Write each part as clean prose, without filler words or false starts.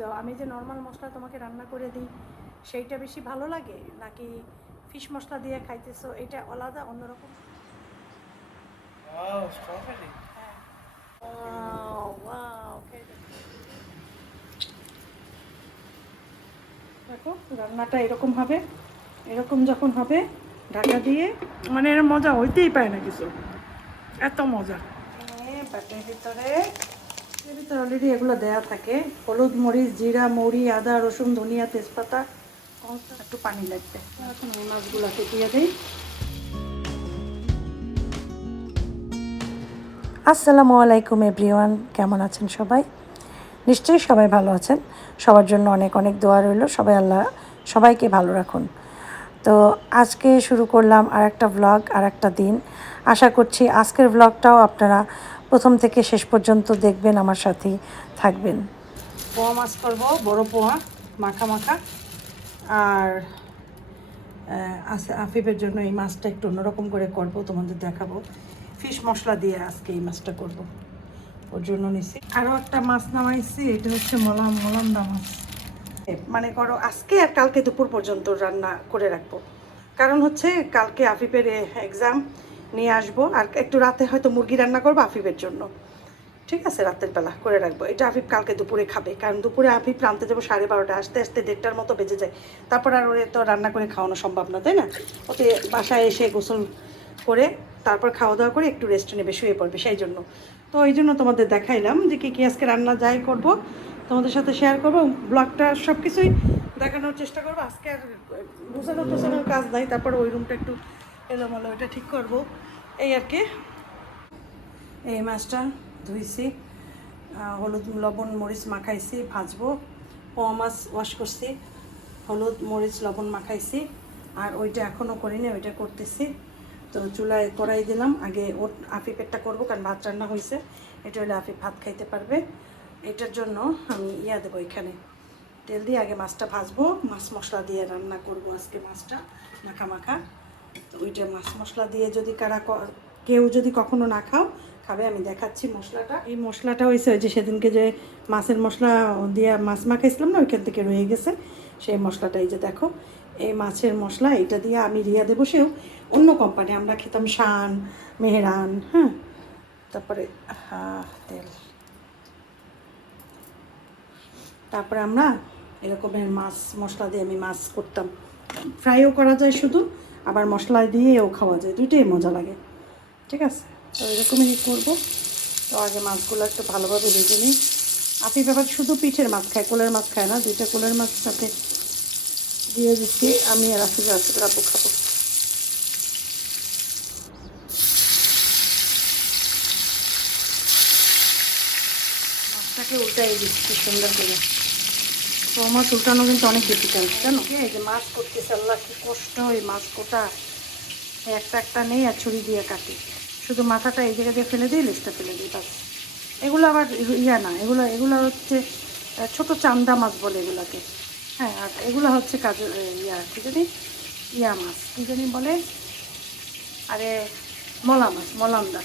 দাও, আমি যে নর্মাল মশলা তোমাকে রান্না করে দিই সেইটা বেশি ভালো লাগে নাকি ফিশ মশলা দিয়ে খাইতেছো এটা আলাদা অন্যরকম? Wow, strawberry. হ্যাঁ, ওয়াও ওয়াও, দেখো রান্নাটা এরকম হবে। এরকম যখন হবে ঢাকা দিয়ে, মানে এর মজা হইতেই পারে না কিছু, এত মজা। প্যাটের ভিতরে অলরেডি এগুলো দেয়া থাকে, হলুদ মরিচ জিরা মৌরি আদা রসুন ধনিয়া তেজপাতা, একটু পানি লাগবে। এখন এই মাছগুলোকে দিয়ে দিই। আসসালামু আলাইকুম এভরিওয়ান, কেমন আছেন সবাই? নিশ্চয়ই সবাই ভালো আছেন। সবার জন্য অনেক অনেক দোয়া রইল, আল্লাহ সবাইকে ভালো রাখুন। তো আজকে শুরু করলাম আর একটা ব্লগ, আর একটা দিন। আশা করছি আজকের ব্লগটাও আপনারা প্রথম থেকে শেষ পর্যন্ত দেখবেন, আমার সাথেই থাকবেন। পোয়া মাছ করবো, বড় পোয়া মাখা মাখা। আর আফিফের জন্য এই মাছটা একটু অন্যরকম করে করব, তোমাদের দেখাবো। ফিশ মশলা দিয়ে আজকে এই মাছটা করব, ওর জন্য নিছি। আরও একটা মাছ নামাইছি, এটা হচ্ছে মলান্দা মাছ। মানে করো আজকে আর কালকে দুপুর পর্যন্ত রান্না করে রাখবো, কারণ হচ্ছে কালকে আফিফের এক্সাম নিয়ে আসবো। আর একটু রাতে হয়তো মুরগি রান্না করবো আফিফের জন্য, ঠিক আছে? রাতের বেলা করে রাখবো। এটা আফিফ কালকে দুপুরে খাবে, কারণ দুপুরে আফিফ আনতে যাবো 12:30, আসতে আসতে 1:30টার মতো বেজে যায়। তারপর আর ওরে তো রান্না করে খাওয়ানো সম্ভব না, তাই না? ওতে বাসায় এসে গোসল করে তারপর খাওয়া দাওয়া করে একটু রেস্ট নেবে, শুয়ে পড়বে, সেই জন্য। তো এই জন্য তোমাদের দেখাইলাম যে কী কী আজকে রান্না যাই করব তোমাদের সাথে শেয়ার করবো। ব্লগটা সব কিছুই দেখানোর চেষ্টা করবো। আজকে আর টোসানোর কাজ নাই, তারপর ওই রুমটা একটু এলোমেলো, ওইটা ঠিক করব, এই আর কি। এই মাছটা ধুইছি, হলুদ লবণ মরিচ মাখাইছি, ভাজবো। পোয়া মাছ ওয়াশ করছি, হলুদ মরিচ লবণ মাখাইছি। আর ওইটা এখনও করিনি, ওইটা করতেছি। তো চুলায় কড়াই দিলাম, আগে ওর আফিফেরটা করবো, কারণ ভাত রান্না হয়েছে। এটা হলে আফিফ ভাত খাইতে পারবে। এটার জন্য আমি দেবো, এখানে তেল দিয়ে আগে মাছটা ভাজবো, মাছ মশলা দিয়ে রান্না করব আজকে মাছটা মাখা মাখা। তো ওইটা মাছ মশলা দিয়ে যদি কেউ যদি কখনো না খাবে, আমি দেখাচ্ছি মশলাটা। এই মশলাটা হয়েছে ওই যে সেদিনকে যে মাছের মশলা দিয়ে মাছ মাখাইছিলাম না, ওইখান থেকে রয়ে গেছে সেই মশলাটা। এই যে দেখো, এই মাছের মশলা এটা দিয়ে আমি রিয়াদে বসেও অন্য কোম্পানি আমরা খেতাম, শান মেহরান, হ্যাঁ। তারপরে তেল, তারপরে আমরা এরকমের মাছ মশলা দিয়ে আমি মাছ করতাম। ফ্রাইও করা যায় শুধু, আবার মশলা দিয়েও খাওয়া যায়, দুইটাই মজা লাগে, ঠিক আছে? তো এরকমই করবো। তো আগে মাছগুলো একটু ভালোভাবে ভেজে নিই। আফিফ ব্যাপার শুধু পিঠের মাছ খায়, কোলের মাছ খায় না। দুইটা কোলের মাছ সাথে দিয়ে দিচ্ছি, আমি আর আফিফ আপু খাবো। মাছটাকে উল্টাই দিচ্ছি সুন্দর করে। তো মাছ উল্টানো কিন্তু অনেক ডিফিকাল্ট, জানো? এই যে মাছ করতেছে, আল্লাহ কি কষ্ট, এই মাছ কোটা একটা একটা নেই আর ছুরি দিয়ে কাটি। শুধু মাথাটা এই জায়গা দিয়ে ফেলে দিই, লেজটা ফেলে দিই, বাস। এগুলো আবার না, এগুলো হচ্ছে ছোট চান্দা মাছ বলে এগুলাকে, হ্যাঁ। আর এগুলো হচ্ছে কী জানি মাছ কী জানি বলে, আরে মলা মাছ, মলান্দা।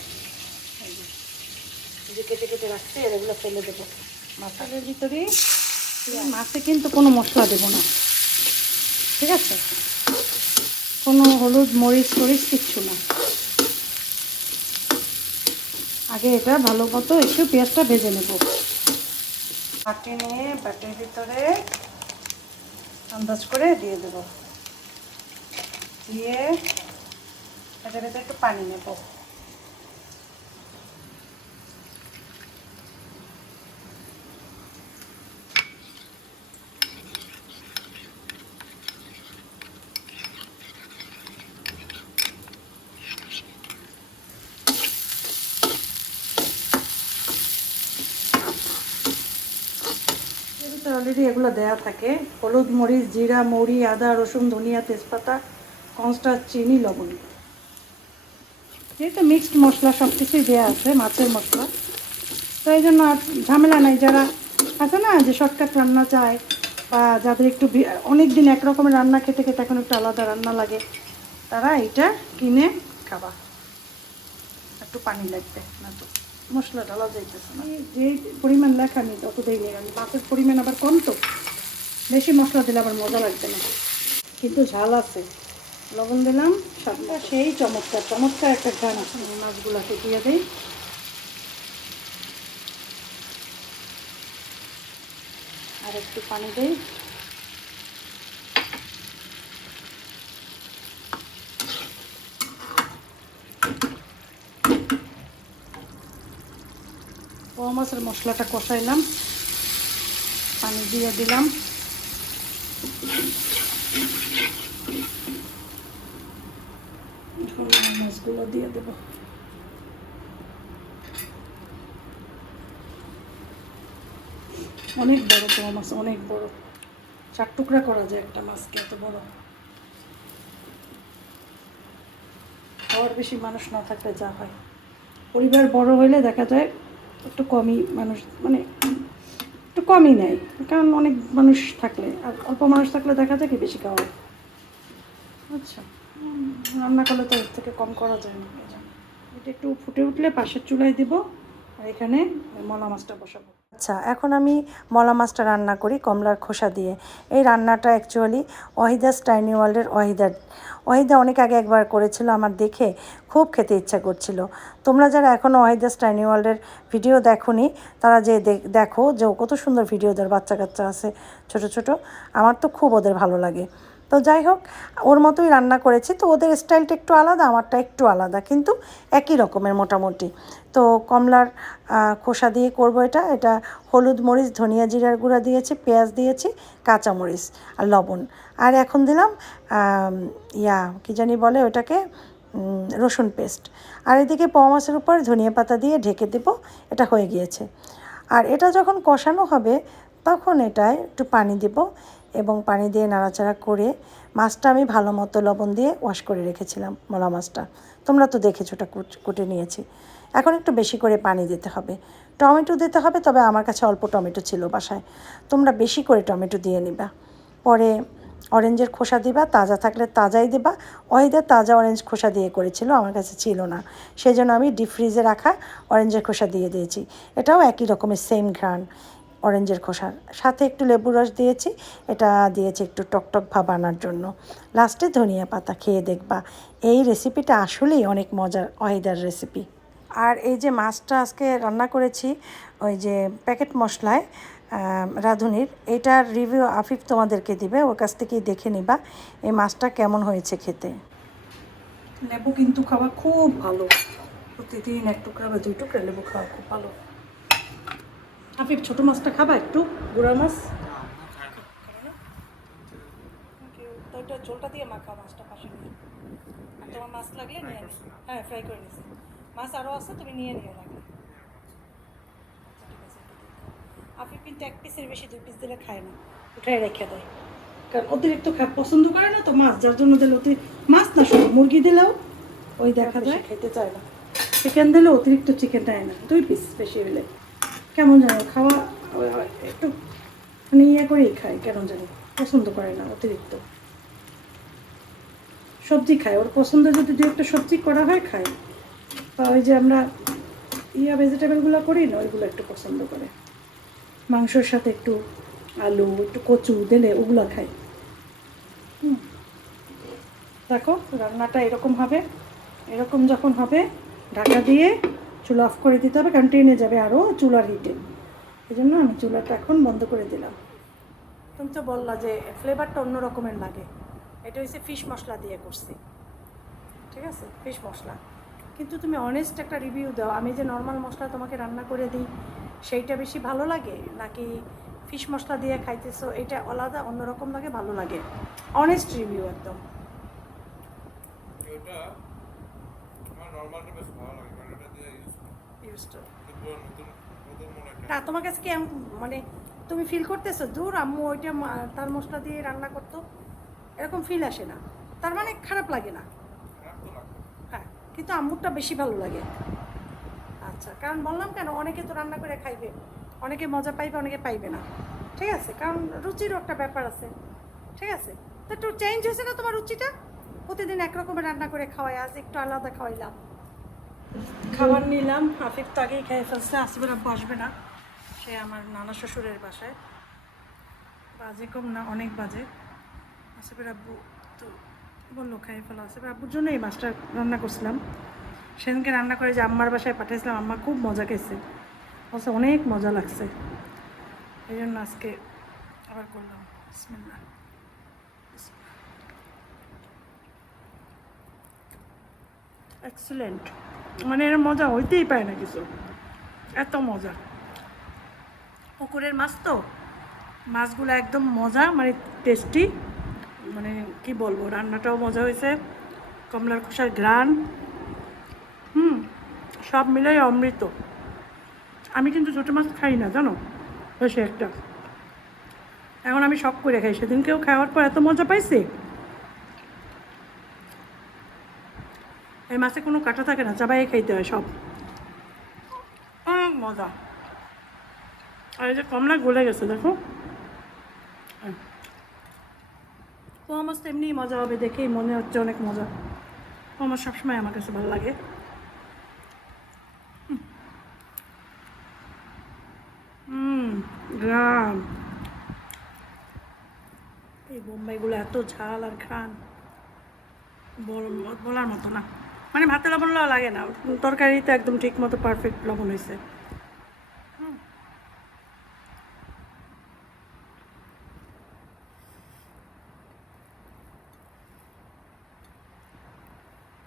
এই যে কেটে কেটে রাখছে, এগুলো ফেলে দেবো মাথার ভিতরে। মাছে কিন্তু কোনো মশলা দেবো না, ঠিক আছে? কোনো হলুদ মরিচ টরিচ কিচ্ছু না। আগে এটা ভালো মতো একটু পেঁয়াজটা ভেজে নেব। বাটি নিয়ে বাটির ভিতরে আন্দাজ করে দিয়ে দেবো, দিয়ে এটার ভিতরে একটু পানি নেব। অলরেডি এগুলো দেয়া থাকে, হলুদ মরিচ জিরা মৌরি আদা রসুন ধনিয়া তেজপাতা কনস্টার চিনি লবণ, যেহেতু মিক্সড মশলা সব কিছুই দেওয়া আছে, মাছের মশলা। তো এই জন্য আর ঝামেলা নাই। যারা আছে না যে শর্টকাট রান্না চায়, বা যাদের একটু অনেক দিন একরকমের রান্না খেতে খেতে এখন একটু আলাদা রান্না লাগে, তারা এইটা কিনে খাবা। একটু পানি লাগবে না তো, মশলা ঢালা যাইতেছে না, যে পরিমাণ লেখা নেই তত দেই নেই, আমি মাছের পরিমাণ আবার কম, তো বেশি মশলা দিলে আবার মজা লাগবে না, কিন্তু ঝাল আছে। লবণ দিলাম, স্বাদটা সেই চমৎকার চমৎকার একটা ঘ্রাণ আছে। মাছগুলাকে দিয়ে দিই, আর একটু পানি দিই, পোয়া মাছের মশলাটা কষাইলাম, পানি দিয়ে দিলাম, মাছগুলো দিয়ে দেব। অনেক বড় পোয়া মাছ, অনেক বড়, 4 টুকরা করা যায় একটা মাছকে, এত বড়। খাওয়ার বেশি মানুষ না থাকলে যা হয়, পরিবার বড় হইলে দেখা যায় একটু কমই মানুষ, মানে একটু কমই নেয়, কারণ অনেক মানুষ থাকলে, আর অল্প মানুষ থাকলে দেখা যায় কি বেশি খাওয়া হয়। আচ্ছা, রান্না করলে তো এর থেকে কম করা যায় না। এটা একটু ফুটে উঠলে পাশের চুলায় দিব, আর এখানে মলা মাছটা বসাবো। আচ্ছা, এখন আমি মলা মাছটা রান্না করি কমলার খোসা দিয়ে। এই রান্নাটা অ্যাকচুয়ালি ওয়াহিদাস টাইনি ওয়ার্ল্ডের ওয়াহিদা অনেক আগে একবার করেছিল, আমার দেখে খুব খেতে ইচ্ছা করছিল। তোমরা যারা এখনও ওয়াহিদাস টাইনি ওয়ার্ল্ডের ভিডিও দেখোনি, তারা যে দেখো যে ও কত সুন্দর ভিডিও দেয়, বাচ্চা কাচ্চা আছে ছোট ছোট, আমার তো খুব ওদের ভালো লাগে। তো যাই হোক, ওর মতোই রান্না করেছি, তো ওদের স্টাইলটা একটু আলাদা, আমারটা একটু আলাদা, কিন্তু একই রকমের মোটামুটি। তো কমলার খোসা দিয়ে করবো এটা হলুদ, মরিচ, ধনিয়া, জিরার গুঁড়া দিয়েছি, পেঁয়াজ দিয়েছি, কাঁচামরিচ আর লবণ, আর এখন দিলাম কী জানি বলে ওটাকে, রসুন পেস্ট। আর এদিকে পোয়া মাছের উপর ধনিয়া পাতা দিয়ে ঢেকে দেবো, এটা হয়ে গিয়েছে। আর এটা যখন কষানো হবে তখন এটায় একটু পানি দেব, এবং পানি দিয়ে নাড়াচাড়া করে মাছটা আমি ভালো মতো লবণ দিয়ে ওয়াশ করে রেখেছিলাম, মলা মাছটা তোমরা তো দেখেছো, ওটা কুটে নিয়েছি। এখন একটু বেশি করে পানি দিতে হবে, টমেটো দিতে হবে, তবে আমার কাছে অল্প টমেটো ছিল বাসায়, তোমরা বেশি করে টমেটো দিয়ে নিবা। পরে অরেঞ্জের খোসা দিবা, তাজা থাকলে তাজাই দিবা। ওয়াহিদা তাজা অরেঞ্জ খোসা দিয়ে করেছিল, আমার কাছে ছিল না, সেই জন্য আমি ডিপ ফ্রিজে রাখা অরেঞ্জের খোসা দিয়ে দিয়েছি। এটাও একই রকমের সেম ঘ্রাণ অরেঞ্জের খোসার সাথে, একটু লেবু রস দিয়েছি, এটা দিয়েছি একটু টকটক ভাব আনার জন্য। লাস্টে ধনিয়া পাতা, খেয়ে দেখবা এই রেসিপিটা আসলেই অনেক মজার, ওয়াহিদার রেসিপি। আর এই যে মাছটা আজকে রান্না করেছি ওই যে প্যাকেট মশলায় রাঁধুনির, এটার রিভিউ আফিফ তোমাদেরকে দিবে, ওর কাছ থেকেই দেখে নিবা এই মাছটা কেমন হয়েছে খেতে। লেবু কিন্তু খাওয়া খুব ভালো, প্রতিদিন 1 টুকরা বা 2 টুকরা লেবু খাওয়া খুব ভালো। আফিফ ছোটো মাছটা খাবা একটু, গুঁড়া মাছ, তো ওইটা ঝোলটা দিয়ে মাখা মাছটা পাশে নিয়ে, আর তোমার মাছ লাগলে নিয়ে নিস, হ্যাঁ ফ্রাই করে নিস, মাছ আরও আছে তুমি নিয়ে নিও লাগবে। আফিফ কিন্তু 1 পিসের বেশি 2 পিস দিলে খায় না, উঠাই রেখে দেয়, কারণ অতিরিক্ত পছন্দ করে না তো মাছ, যার জন্য দিলে মাছ না শুধু মুরগি দিলেও ওই দেখা যায় খেতে চায় না, চিকেন দিলে অতিরিক্ত চিকেন দেয় না, 2 পিস বেশি হলে কেমন জানো খাওয়া একটু মানে করেই খায়, কেন জানি পছন্দ করে না অতিরিক্ত। সবজি খায়, ওর পছন্দ যদি 2-একটা সবজি করা হয় খায়, বা ওই যে আমরা ভেজিটেবলগুলো করি না, ওইগুলো একটু পছন্দ করে। মাংসের সাথে একটু আলু, একটু কচু দিলে ওগুলো খায়। দেখো রান্নাটা এরকম হবে, এরকম যখন হবে ঢাকা দিয়ে চুলা অফ করে দিতে হবে, কারণ টেনে যাবে আরও চুলার হিটে, এই জন্য আমি চুলাটা এখন বন্ধ করে দিলাম। তুমি তো বললা যে ফ্লেভারটা অন্য রকমের লাগে, এটা হচ্ছে ফিশ মশলা দিয়ে করছি, ঠিক আছে, ফিশ মশলা। কিন্তু তুমি অনেস্ট একটা রিভিউ দাও, আমি যে নর্মাল মশলা তোমাকে রান্না করে দিই সেইটা বেশি ভালো লাগে, নাকি ফিশ মশলা দিয়ে খাইতেছো এটা আলাদা অন্যরকম লাগে, ভালো লাগে? অনেস্ট রিভিউ একদম। না তোমার কাছে কি মানে তুমি ফিল করতেছো দূর আম্মু ওইটা তার মশলা দিয়ে রান্না করতো, এরকম ফিল আসে না, তার মানে খারাপ লাগে না? হ্যাঁ, কিন্তু আম্মুরটা বেশি ভালো লাগে। আচ্ছা, কারণ বললাম কেন, অনেকে তো রান্না করে খাইবে, অনেকে মজা পাইবে, অনেকে পাইবে না, ঠিক আছে, কারণ রুচিরও একটা ব্যাপার আছে, ঠিক আছে। তো একটু চেঞ্জ হয়েছে না তোমার রুচিটা, প্রতিদিন একরকমের রান্না করে খাওয়াই, আজ একটু আলাদা খাওয়াইলাম, খাবার নিলাম। আফিফ তো আগেই খেয়ে ফেলছে, আসিফের আব্বু আসবে না, সে আমার নানা শ্বশুরের বাসায়। বাজে কম না, অনেক বাজে। আসিফের আব্বু তো বললো খেয়ে ফেলো। আসিফের আব্বুর জন্য এই মাছটা রান্না করছিলাম। সেদিনকে রান্না করে যে আম্মার বাসায় পাঠিয়েছিলাম, আম্মা খুব মজা খেয়েছে, বলছে অনেক মজা লাগছে, এই জন্য আজকে আবার করলাম। বিসমিল্লাহ। এক্সিলেন্ট, মানে এর মজা হইতেই পারে না কিছু, এত মজা। পুকুরের মাছ তো, মাছগুলো একদম মজা, মানে টেস্টি, মানে কি বলবো, রান্নাটাও মজা হয়েছে, কমলার খোসার ঘ্রাণ, সব মিলাই অমৃত। আমি কিন্তু ছোটো মাছ খাই না জানো, বেশি একটা, এখন আমি শখ করে খাই। সেদিনকেও খাওয়ার পর এত মজা পাইছি। এই মাছে কোনো কাঁটা থাকে না, চাবাই খাইতে হয় সব, অনেক মজা। আর এই যে কমলা গলে গেছে দেখো, পোয়া মাছ তো এমনিই মজা হবে, দেখেই মনে হচ্ছে অনেক মজা। পোয়া মাছ সবসময় আমার কাছে ভালো লাগে। গ্রাম, এই বোম্বাইগুলো এত ঝাল আর ঘ্রাণ বলার মতো না, মানে ভাতে লবণ লাগে না, তরকারিতে একদম ঠিক মতো পারফেক্ট লবণ হয়েছে।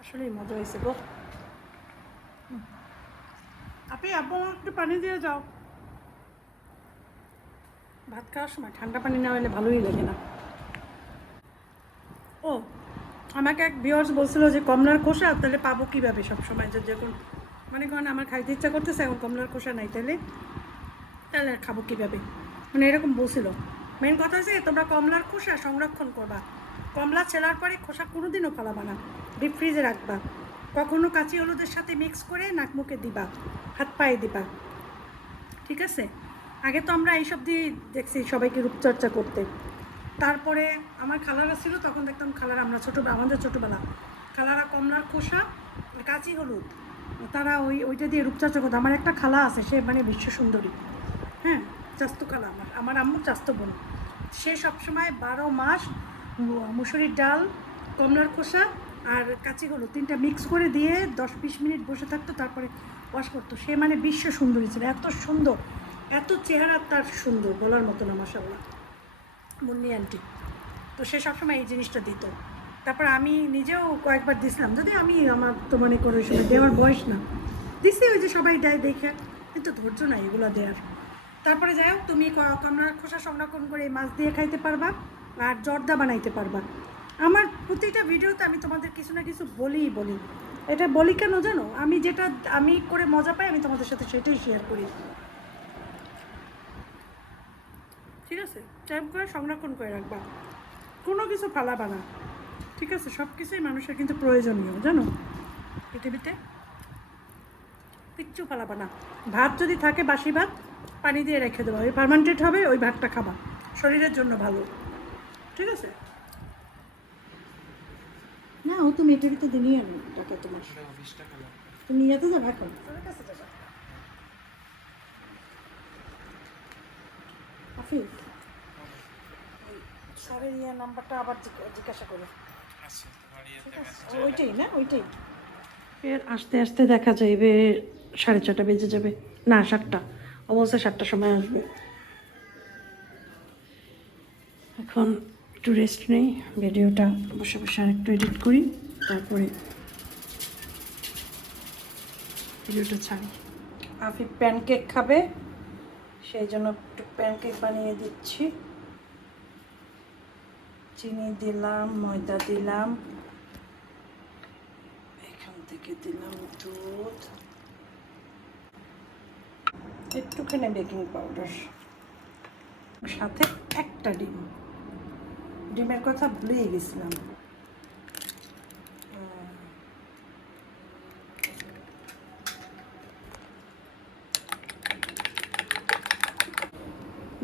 আসলেই মজা হয়েছে গো। আপনি আব্বু একটু পানি দিয়ে যাও, ভাত খাওয়ার সময় ঠান্ডা পানি না হলে ভালোই লাগে না। ও, আমাকে এক ভিউয়ার্স বলছিল যে কমলার খোসা তাহলে পাবো কীভাবে সবসময়, যে যখন মানে কারণ আমার খাইতে ইচ্ছা করতেছে, এখন কমলার খোসা নাই, তাহলে তাহলে খাবো কীভাবে, মানে এরকম বলছিল। মেন কথা হচ্ছে তোমরা কমলার খোসা সংরক্ষণ করবা, কমলা ছেলার পরে খোসা কোনোদিনও ফেলাবা না, ডিপ ফ্রিজে রাখবা, কখনো কাঁচি হলুদের সাথে মিক্স করে নাক মুখে দিবা, হাত পায়ে দিবা, ঠিক আছে? আগে তো আমরা এইসব দিয়ে দেখছি সবাইকে রূপচর্চা করতে। তারপরে আমার খালারা ছিল, তখন দেখতাম খালারা, আমরা আমাদের ছোটোবেলা খালারা কমলার খোসা কাঁচি হলুদ তারা ওইটা দিয়ে রূপচর্চা করতো। আমার একটা খালা আছে, সে মানে বিশ্ব সুন্দরী, হ্যাঁ, চাস্তো খালা, আমার আম্মুর চাস্তো বোন, সে সবসময় 12 মাস মুসুরির ডাল, কমলার খোসা আর কাঁচি হলুদ তিনটা মিক্স করে দিয়ে 10-20 মিনিট বসে থাকতো, তারপরে ওয়াশ করতো। সে মানে বিশ্ব সুন্দরী ছিল, এত সুন্দর, এত চেহারা তার সুন্দর, বলার মতো না, মাশাআল্লাহ, মুন্নি আন্টি। তো সে সবসময় এই জিনিসটা দিত। তারপর আমি নিজেও কয়েকবার দিছিলাম, যদি আমি আমার তো মনে করে ওই সময় দেওয়ার বয়স না, দিছি ওই যে সবাই দেয় দেখে, কিন্তু ধৈর্য নাই এগুলো দেওয়ার। তারপরে যাই হোক, তুমি কমলার খোসা সংরক্ষণ করে মাছ দিয়ে খাইতে পারবা আর জর্দা বানাইতে পারবা। আমার প্রতিটা ভিডিওতে আমি তোমাদের কিছু না কিছু বলি। এটা বলি কেন জানো, আমি যেটা আমি করে মজা পাই আমি তোমাদের সাথে সেটাই শেয়ার করি, ঠিক আছে? টাইম করে সংরক্ষণ করে রাখবা, কোনো কিছু ফালাবা না, ঠিক আছে? সব কিছুই মানুষের কিন্তু প্রয়োজনীয়, জানো, পৃথিবীতে কিচ্ছু ফালাবা না। ভাত যদি থাকে বাসি ভাত, পানি দিয়ে রেখে দেবো, ওই পার্মানেন্ট হবে, ওই ভাতটা খাবা, শরীরের জন্য ভালো, ঠিক আছে? না ও তুমি এটার ভিতরে নিয়ে আনো টাকা তোমার, তুমি নিয়ে যেতে যাবে এখন, আফিফ স্যারের নাম্বারটা আবার জিজ্ঞাসা করো, ওইটাই না, ওইটাই। ফের আস্তে আস্তে দেখা যাইবে 6:30 বেজে যাবে, না 7টা, অবশ্যই 7টার সময় আসবে। এখন একটু রেস্ট নেই, ভিডিওটা বসে বসে আর একটু এডিট করি, তারপরে ভিডিওটা ছাড়ি। আফিফ প্যানকেক খাবে, সেই জন্য একটু প্যানকেক বানিয়ে দিচ্ছি। চিনি দিলাম, ময়দা দিলাম, এখান থেকে দিলাম দুধ, একটুখানি বেকিং পাউডার, সাথে একটা ডিমের কথা ভুলেই গেছিলাম।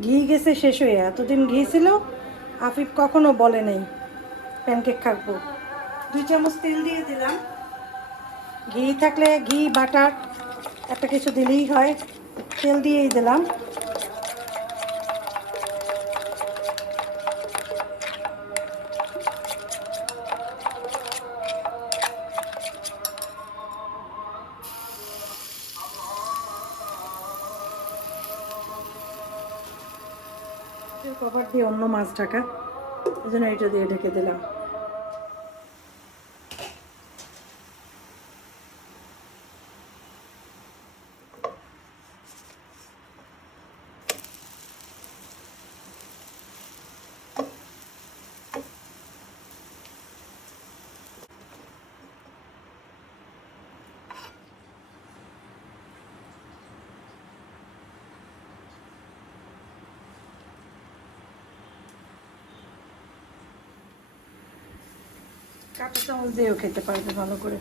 ঘি গেছে শেষ হয়ে, এতদিন ঘি ছিল, আফিফ কখনো বলে নেই প্যানকেক খাবো। 2 চামচ তেল দিয়ে দিলাম, ঘি থাকলে ঘি বাটার একটা কিছু দিলেই হয়, তেল দিয়েই দিলাম। কভার দিয়ে অন্য মাছ ঢাকা, এই জন্য এটা দিয়ে ঢেকে দিলাম। কাঁটা চামচ দিয়েও খেতে পারবে ভালো করে।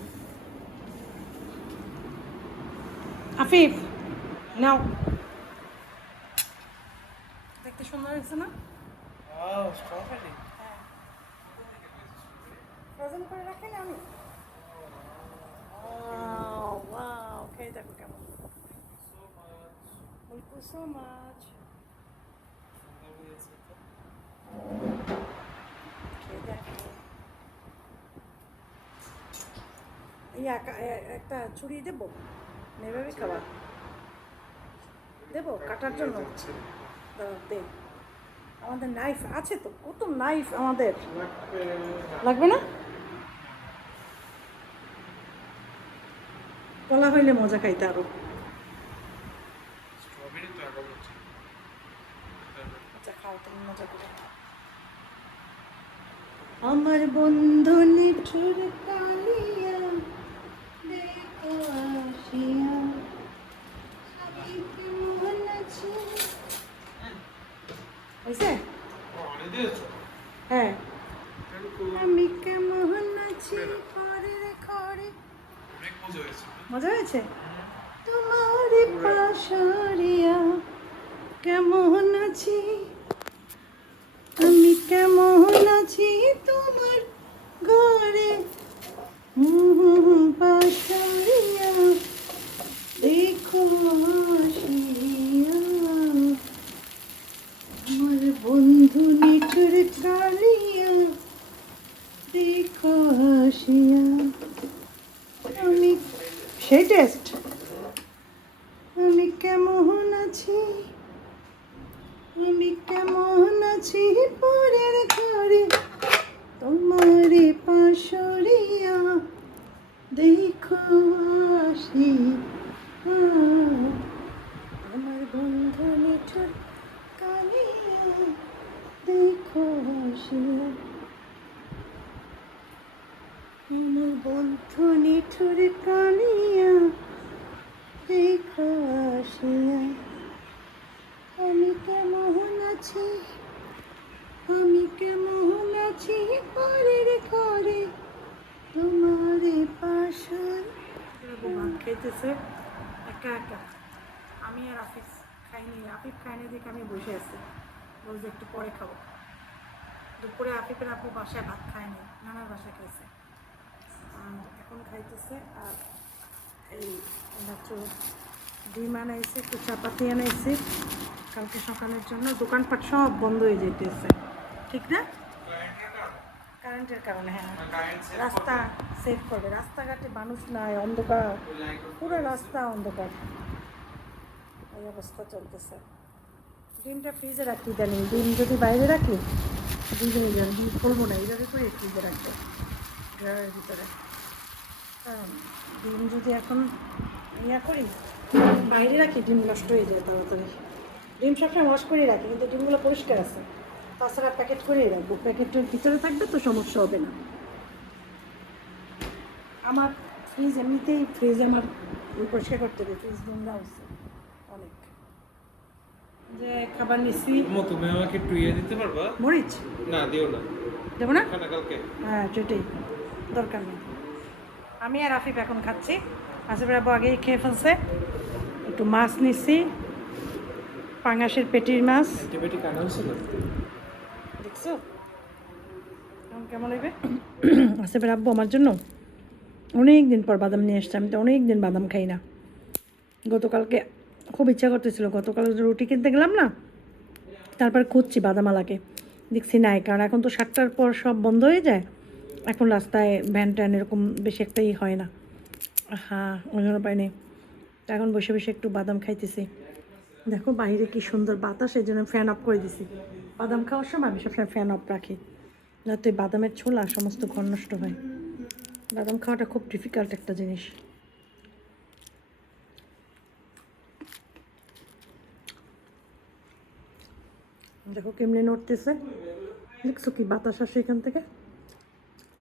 আফিফ নাও, দেখতে সুন্দর হয়েছে না? ফ্রোজেন করে রাখেন আমি। খেয়ে দেখো কেমন। Thank you so much. খেয়ে দেখো। একটা ছুরি দেবো, এভাবে খাওয়া দেবো কাটার জন্য? দে, আমাদের নাইফ আছে তো, কত নাইফ আমাদের লাগবে না? কলা হইলে মজা খাইতে আরো। আচ্ছা খাও তুমি মজা করে। আমার বন্ধু নিঠুর কালিয়া দেখো আসিয়া, কেমন আছে? হয়েছে? হ্যাঁ, আমি কেমন আছি পরে ঘরে। মজা হয়েছে? তোমার পাশরিয়া কেমন আছি, আমি কেমন আছি তোমার ঘরে। পাশরিয়া দেখো আসিয়া, আমার বন্ধু নিঠুর কালিয়া দেখো আসিয়া। আমি সেই টেস্ট। আমি কেমন আছি, আমি কেমন আছি পরের ঘরে, তোমার পাশরিয়া দেখো আসি। আমার বন্ধু নিঠুর কালিয়া দেখো আসিয়া, আমার বন্ধু নিঠুর কালিয়া দেখো আসিয়া। আমি কেমন আছি, আমি কেমন আছি পরের ঘরে, তোমার পাশে। খেতেছে একা একা, আমি আর আফিফ খাইনি। আফিফ খাইনি দেখে আমি বসে আছি, বলছে একটু পরে খাবো। দুপুরে আফিফের আপু বাসায় ভাত খায়নি, নানার বাসায় খাইছে, এখন খাইতেছে। আর এই মাত্র ডিম আনাইছে, একটু চাপাতি আনাইছে কালকে সকালের জন্য। দোকানপাট সব বন্ধ হয়ে যেতেছে, ঠিক না? কারেন্টের কারণে। হ্যাঁ, রাস্তা সেভ করবে, রাস্তাঘাটে মানুষ নাই, অন্ধকার, পুরো রাস্তা অন্ধকার, এই অবস্থা চলতেছে। ডিমটা ফ্রিজে রাখি জানি, ডিম যদি বাইরে রাখি ডিম হয়ে যাবে, ডিম খুলবো না, এইভাবে করে ফ্রিজে রাখবো ড্রয়ারের ভিতরে। কারণ ডিম যদি এখন করি বাইরে রাখি, ডিম নষ্ট হয়ে যায় তাড়াতাড়ি। ডিম সবসময় ওয়াশ করে রাখি, কিন্তু ডিমগুলো পরিষ্কার আছে, তাছাড়া প্যাকেট করেই রাখবো, প্যাকেটের ভিতরে থাকবে তো সমস্যা হবে না। আমার ফ্রিজ এমনিতেই, ফ্রিজ আমার পরিষ্কার করতে হবে, ফ্রিজ নোংরা হচ্ছে অনেক। যে খাবার নিচ্ছি, তুমি আমাকে একটু দিতে পারবা? মরিচ না দিও না, দেবো না? কালকে। হ্যাঁ সেটাই, দরকার নেই। আমি আর আফিফ এখন খাচ্ছি, আসিফের আব্বু আগেই খেয়ে ফেলছে। একটু মাছ নিচ্ছি, পাঙাশের পেটির মাছ, দেখছো কেমন লাগবে? আসিফের আব্বু আমার জন্য অনেক দিন পর বাদাম নিয়ে এসছে, আমি তো অনেক দিন বাদাম খাই না। গতকালকে খুব ইচ্ছা করতেছিল, গতকাল রুটি কিনতে গেলাম না, তারপর খুঁজছি বাদামালাকে, দেখছি নাই, কারণ এখন তো 7টার পর সব বন্ধ হয়ে যায়, এখন রাস্তায় ভ্যান ট্যান এরকম বেশি একটাই হয় না। হ্যাঁ, ওই জন্য পাইনি। তো এখন বসে বসে একটু বাদাম খাইতেছি। দেখো বাইরে কি সুন্দর বাতাস, এই জন্য ফ্যান অফ করে দিছি। বাদাম খাওয়ার সময় আমি সবসময় ফ্যান অফ রাখি, যাতে বাদামের ছোলা সমস্ত ঘর নষ্ট হয়। বাদাম খাওয়াটা খুব ডিফিকাল্ট একটা জিনিস। দেখো কেমনে নড়তেছে, দেখছো কি বাতাস আসে এখান থেকে।